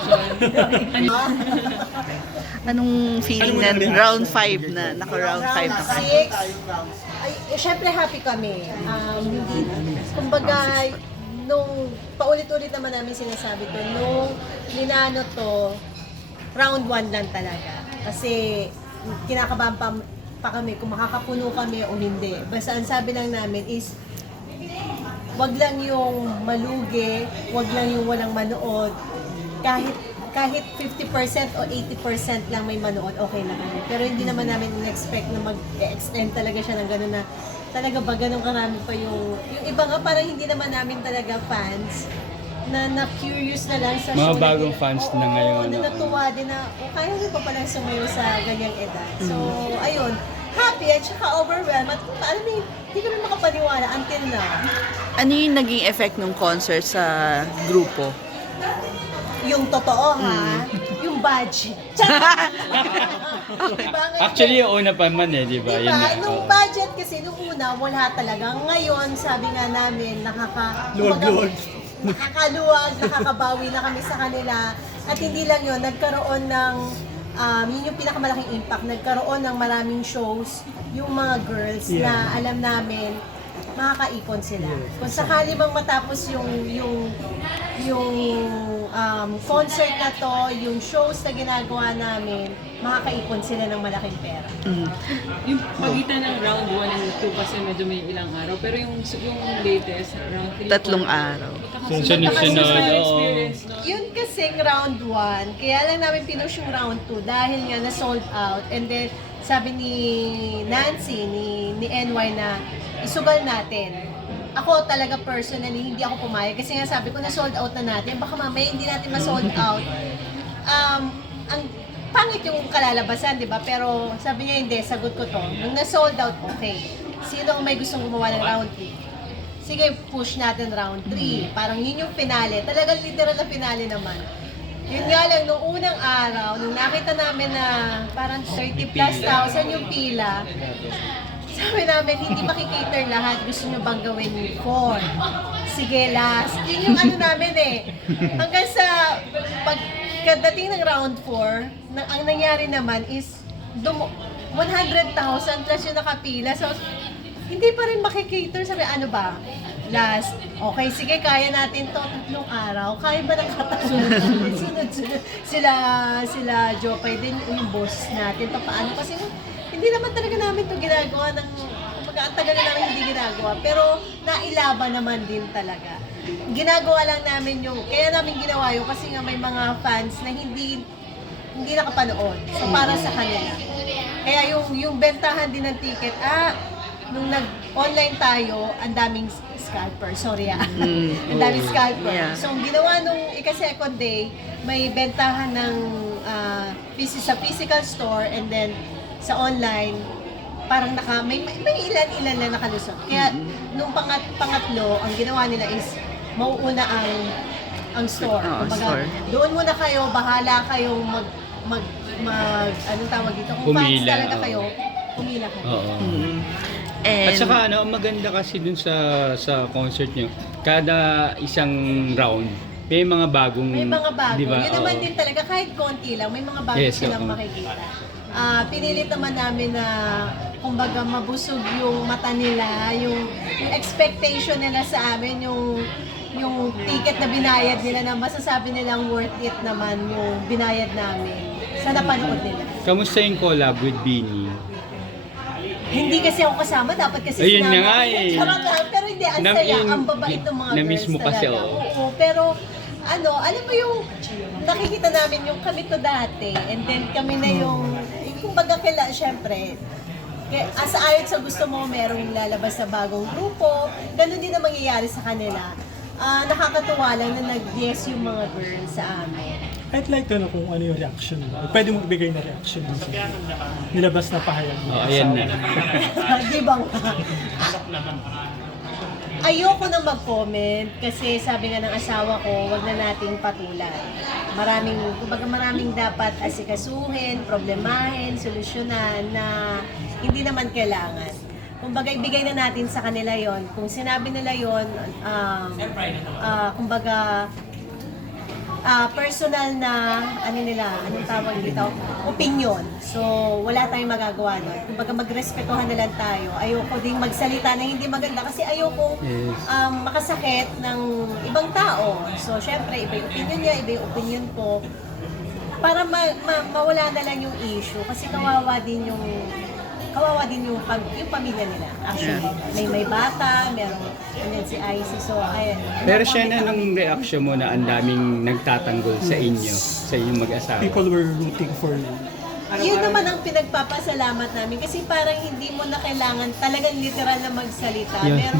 celebration. Anong feeling na round 5 na? Naka-round 5 na kayo? Six. Ay, syempre happy kami. Hindi, kumbaga, nung paulit-ulit naman namin sinasabi to, nung linano to, round 1 lang talaga. Kasi kinakabahan pa kami kung makakapuno kami o hindi. Basta ang sabi lang namin is, wag lang yung malugi, wag lang yung walang manood. Kahit 50% o 80% lang may manood, okay na kami. Pero hindi naman namin in-expect na mag-extend talaga siya ng gano'n na talaga ba ganun karami pa yung iba nga parang hindi naman namin talaga fans na curious na lang sa Mga show. bagong fans na ngayon, Na natuwa din na, kaya rin pa palang sumayo sa ganyang edad. So, ayun, happy at saka overwhelmed. At alam mo, hindi kami makapaniwala until now. Ano yung naging effect ng concert sa grupo? Yung totoo ha, yung budget. Diba, ngayon- Actually, yung una pa man di ba? Yun Diba? nga. Nung Oo. budget kasi, nung una, wala talaga. Ngayon, sabi nga namin, Luwag-luwag. nakakaluwag, nakakabawi na kami sa kanila. At hindi lang yun, nagkaroon ng, yun yung pinakamalaking impact, nagkaroon ng maraming shows, yung mga girls na alam namin, makakaipon sila. Kung sakali bang matapos yung concert na to, yung shows na ginagawa namin, makakaipon sila ng malaking pera. Yung pagitan ng round 1 and 2 kasi medyo may ilang araw. Pero yung latest, round 3, 3 araw. Sunod-sunod, oo. experience, no? Yun kasing round 1, kaya lang namin pinush yung round 2 dahil nga na sold out. And then, sabi ni Nancy, ni NY na isugal natin. Ako talaga personally, hindi ako pumayag kasi nga sabi ko na sold out na natin. Baka mamaya hindi natin ma-sold out. Ang pangit yung kalalabasan, di ba? Pero sabi niya hindi, sagot ko to. Nung na-sold out, okay. Sino ang may gustong gumawa ng round 2? Sige, push natin round 3. Parang yun yung finale. Talagang literal na finale naman. Yun nga lang, nung unang araw, nung nakita namin na parang 30,000+ yung pila, sabi namin, hindi makikater lahat. Gusto nyo bang gawin 4? Sige, last. Yun yung ano namin eh. Hanggang sa pagkadating ng round 4, ang nangyari naman is 100,000 plus yung nakapila. So, hindi pa rin makikater. Sabi, ano ba? Last. Okay, sige, kaya natin to 3 araw. Kaya ba ng sunod sila Jopay din yung boss natin. Paano? Kasi hindi naman talaga namin to ginagawa ng tagal na namin hindi ginagawa. Pero nailaban naman din talaga. Ginagawa lang namin yung, kaya namin ginawa yun kasi nga may mga fans na hindi nakapanood. So para sa kanila. Kaya yung bentahan din ng ticket, nung nag-online tayo, ang daming scalper. Sorry ang daming scalper. Yeah. So, ang ginawa nung ika-second day, may bentahan ng sa physical store and then sa online, parang may ilan-ilan na nakalusot. Kaya, nung pangatlo, ang ginawa nila is, mauuna ang store. Store. Doon muna kayo, bahala kayong anong tawag dito? Kung fans Pumila, talaga oo. kayo, pumila kayo. Oo. And, At saka ang maganda kasi dun sa concert nyo, kada isang round, may mga bagong, May mga bago. di ba? Yun naman Oo. din talaga, kahit konti lang, may mga bago Yes, silang oo. makikita. Pinilit naman namin na, kumbaga, mabusog yung mata nila, yung expectation nila sa amin, yung ticket na binayad nila na masasabi nilang worth it naman yung binayad namin sa napanood nila. Kamusta yung collab with Beanie? Hindi kasi ako kasama, dapat kasi Ayun na sinama nga ko. eh. Charot lang. Pero hindi, ang saya, ang babait ng mga Na-miss girls mo kasi, talaga. oo. Oo, pero alam mo yung nakikita namin yung kami to dati and then kami na yung kumbaga syempre, asa ayon sa gusto mo, merong lalabas sa bagong grupo, ganun din ang mangyayari sa kanila. Nakakatuwa lang na nag-yes yung mga girls sa amin. I'd like to know kung ano yung reaction mo. Pwede mo ibigay na reaction dun sa nilabas na pahayag mo. Oh, ayan na. Di ba nga? Ayoko na mag-comment kasi sabi nga ng asawa ko, wag na nating patulan. Maraming dapat asikasuhin, problemahin, solusyonan na hindi naman kailangan. Kumbaga, ibigay na natin sa kanila yon. Kung sinabi nila yon, kumbaga, personal na, anong tawag dito? Opinion. So, wala tayong magagawa doon. Kumbaga, magrespetuhan na lang tayo. Ayoko ding magsalita na hindi maganda kasi ayoko makasakit ng ibang tao. So, syempre, iba yung opinion niya, iba yung opinion ko. Para mawala na lang yung issue kasi kawawa din yung pamilya nila. Actually, may bata, meron si Icy. So, ayun. Pero siya na nung reaction mo na ang daming nagtatanggol sa inyo, sa inyong mag-asawa. People were rooting for you. Yun naman ang pinagpapasalamat namin kasi parang hindi mo na kailangan talagang literal na magsalita. Yeah.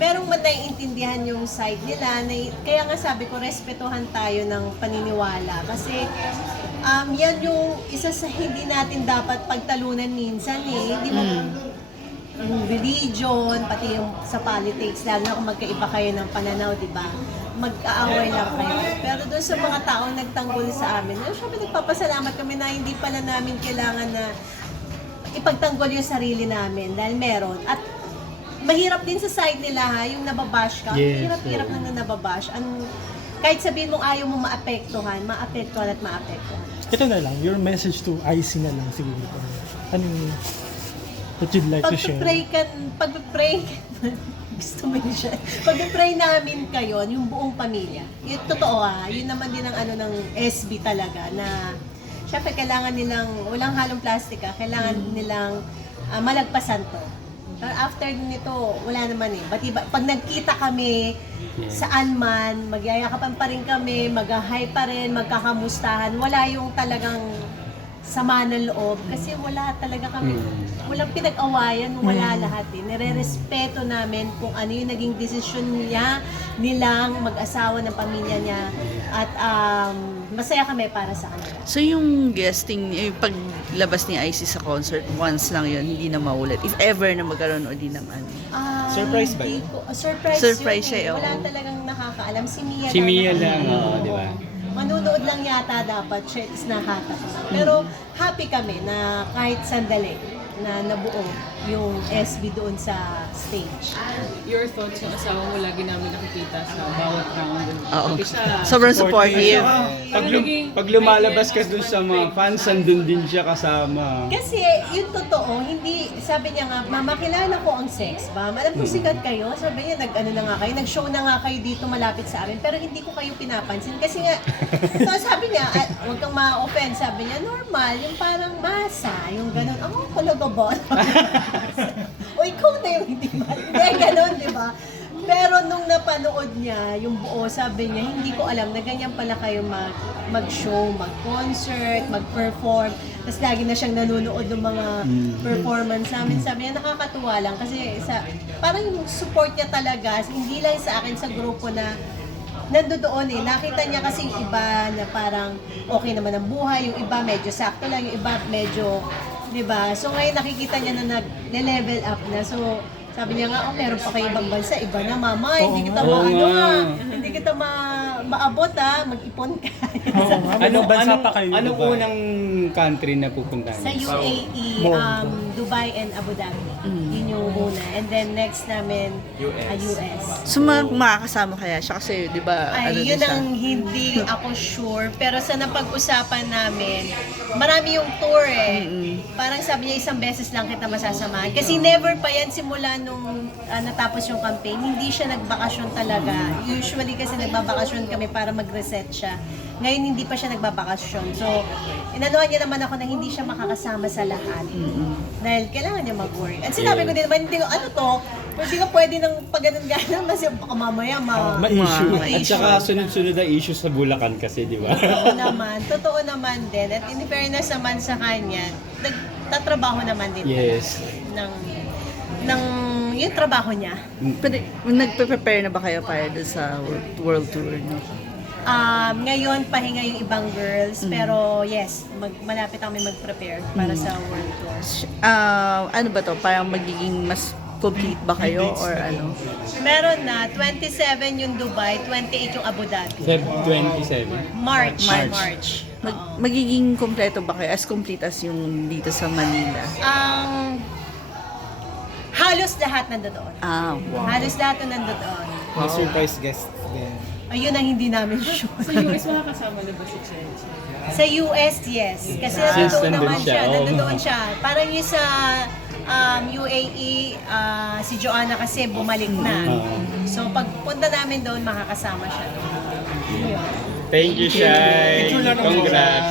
Merong naiintindihan yung side nila. Kaya nga sabi ko, respetuhan tayo ng paniniwala. Kasi yan yung isa sa hindi natin dapat pagtalunan minsan eh. Hindi mo yung religion, pati yung sa politics, lalo na kung magkaiba kayo ng pananaw, di ba? Mag-aaway lang kayo. Pero doon sa mga taong nagtanggol sa amin, syempre nagpapasalamat kami na hindi pala namin kailangan na ipagtanggol yung sarili namin dahil meron. At mahirap din sa side nila ha, yung nababash ka. Yes, Hirap-hirap na nababash. Kahit sabihin mong ayaw mo maapektuhan at maapektuhan. Ito na lang, your message to IC na lang siguro. Anong that you'd like to share? Pag-pray gusto mo yun siya. Pag-pray namin kayo, yung buong pamilya. Yung totoo yun naman din ang ng SB talaga na syempre kailangan nilang, walang halong plastic kailangan nilang malagpasan to. Pero after nito, wala naman eh. Pag nagkita kami, saan man, magyayakapan pa rin kami, mag-hi pa rin, magkakamustahan. Wala yung talagang sama ng loob. Kasi wala talaga kami, walang pinag-awayan, wala lahat eh. Nire-respeto namin kung ano yung naging desisyon nilang mag-asawa ng pamilya niya. At masaya kami para sa kanila. So yung guesting, yung paglabas ni Icy sa concert, once lang yun, hindi na maulit. If ever na magkaroon o di naman. Surprise ba yun? Surprise siya, yun eh. Wala oo. talagang nakakaalam. Si Mia lang, di ba? Manunood lang yata dapat, checks na hata pa. Pero happy kami na kahit sandali na nabuo yung SB doon sa stage. Your thoughts yung asawa mo lagi namin nakikita sa bawat round. Oo. Umpisa, Sobrang supportive. Pag lumalabas ka dun sa mga fans, andun din siya kasama. Kasi yung totoo, hindi, sabi niya nga, mama, kilala ko ang sex ba? Alam ko sikat kayo. Sabi niya, nag-show na nga kayo dito malapit sa amin. Pero hindi ko kayo pinapansin. Kasi nga, so sabi niya, huwag kang ma-offend. Sabi niya, normal, yung parang masa, yung ganun. Talaga ba? O ikaw na yung hindi ba? Hindi, ganun, di ba? Pero nung napanood niya, yung buo, sabi niya, hindi ko alam na ganyan pala kayo mag-show, mag-concert, mag-perform. Tapos lagi na siyang nanonood ng mga performance namin. Sabi niya, nakakatuwa lang kasi parang yung support niya talaga, hindi lang sa akin, sa grupo na nandoon eh. Nakita niya kasi yung iba na parang okay naman ang buhay, yung iba medyo sakto lang, yung iba medyo, di ba? So ngayon nakikita niya na nag-level up na. So sabi niya nga, meron pa kayo ibang bansa, iba na mama, hindi kita hindi kita maabot mag-ipon ka. Anong unang country na pupuntahan? Sa UAE, Dubai and Abu Dhabi. Yun yung una. And then next namin, US. So makakasama kaya siya kasi, di ba, Ay, din yun siya? ang hindi ako sure. Pero sa napag-usapan namin, marami yung tour eh. Parang sabi niya, isang beses lang kita masasamahan. Kasi never pa yan simula nung natapos yung campaign. Hindi siya nagbakasyon talaga. Usually kasi nagbabakasyon kami para mag-reset siya. Ngayon hindi pa siya nagbabakasyon. So, inanuhan niya naman ako na hindi siya makakasama sa lahat. Dahil kailangan niya mag-work. At sinabi ko din naman, hindi ko, hindi ka pwede ng pag-ganon kasi baka mamaya Ma-issue. At saka sunod-sunod na issue sa Bulacan kasi, di ba? Totoo naman din. At in fairness naman sa kanya, nagtatrabaho naman din Yes. ng yung trabaho niya. Pero nagpe-prepare na ba kayo para doon sa world tour niyo? Ngayon, pahinga yung ibang girls, pero yes, malapit kami mag-prepare para sa world tour. Ano ba to? Parang magiging mas complete ba kayo or ano? Meron na, 27 yung Dubai, 28 yung Abu Dhabi. Feb 27. March. Magiging kompleto ba kayo? As complete as yung dito sa Manila? Halos lahat nandoon. Wow. Halos lahat nandoon. May surprise guest din. Ayun ang hindi namin sure. Sa US, makakasama na ba si Chenchi? Sa US, yes. Kasi Since nandoon nandun naman siya, siya. oo. Nandoon siya. Parang yung sa UAE, si Joanna kasi bumalik na. So pagpunta namin doon, makakasama siya doon. Thank you, Shai. Picture lang ng Congrats.